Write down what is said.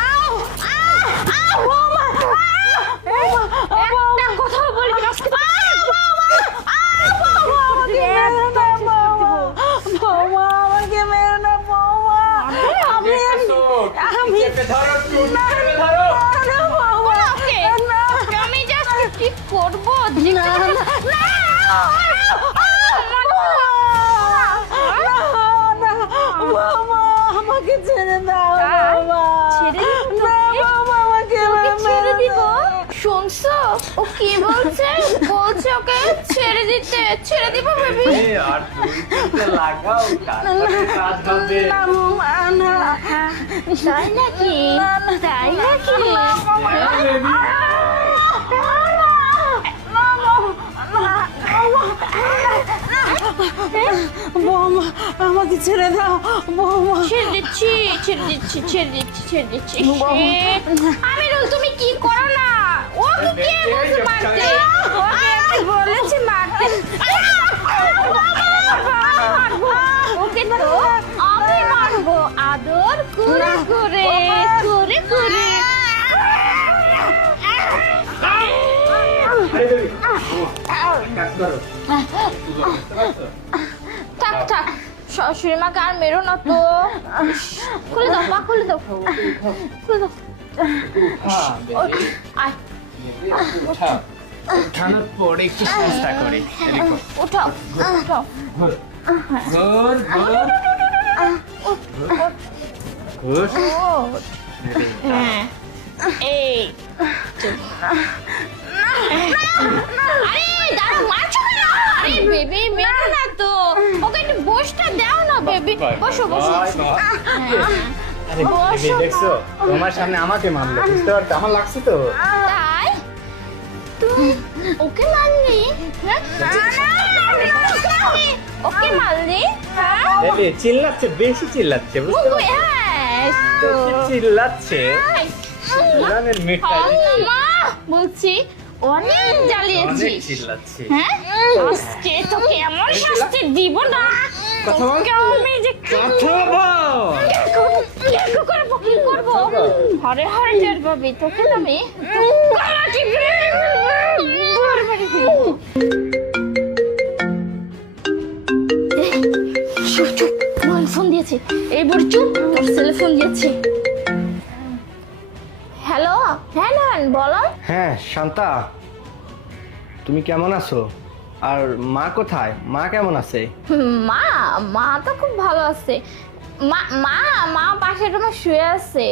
আউ আউ আউ বৌমা একটা কথা বলবি না আজকে বৌমা আমাকে মেরো না বৌমা আমি আমি জাস্ট কি করবো আমাকে ছেড়ে দাও ছেড়ে দিব শুনছো ও কি বলছে বলছে ওকে ছেড়ে দিতে ছেড়ে দিব বেবি আর দুই লাগাও তারপরে কাজ হবে। তাই নাকি তাই নাকি বৌমা আমাকে ছেড়ে দাও বৌমা ছেড়ে দিচ্ছি আমিরুল তুমি কি করো না ওকে কে বলছে মারতে ওকে আমি বলেছি মারতে ওকে তো আমি মারবো আদর করে করে করে করে থাক থাক শাশুড়ি মাকে আর মেরো না তো খুলে দাও পা খুলে দাও খুলে দাও আয় উঠানোর পরে একটু চেষ্টা করে উঠাও উঠাও ঘোর ঘোর ঘোর হ্যাঁ এই আরে দাঁড়াও মারছো কেন আরে বেবি মেরো না তো ওকে একটু বসটা দাও না বেবি বসো বসো আরে বেবি দেখছো তোমার সামনে আমাকে মারলো বুঝতে পারছো আমার লাগছে তো তাই তুই ওকে মারলি ওকে মারলি বেবি চিল্লাচ্ছে বেশি চিল্লাচ্ছে বুঝতে পারছো বেশি চিল্লাচ্ছে চিল্লানের মিঠাই মা বলছি অনেক অনেক জ্বালিয়েছি চিল্লাচ্ছে হ্যাঁ আজকে তোকে এমন শাস্তি দিব না কথা বল। তোকে আমি যে কথা বল কি করবো হরে হরে টের পাবি তোকে তো আমি গলা টিপে ঘর বাড়ি ফেলবো। চুপ চুপ মোবাইল ফোন দিয়েছে এই বুড়ি চুপ তোর ছেলে ফোন দিয়েছে হ্যালো হ্যাঁ নান বলো হ্যাঁ শান্তা, তুমি কেমন আছো? আর মা কোথায়? মা কেমন আছে? মা মা তো খুব ভালো আছে মা মা মা পাশের রুমে শুয়ে আছে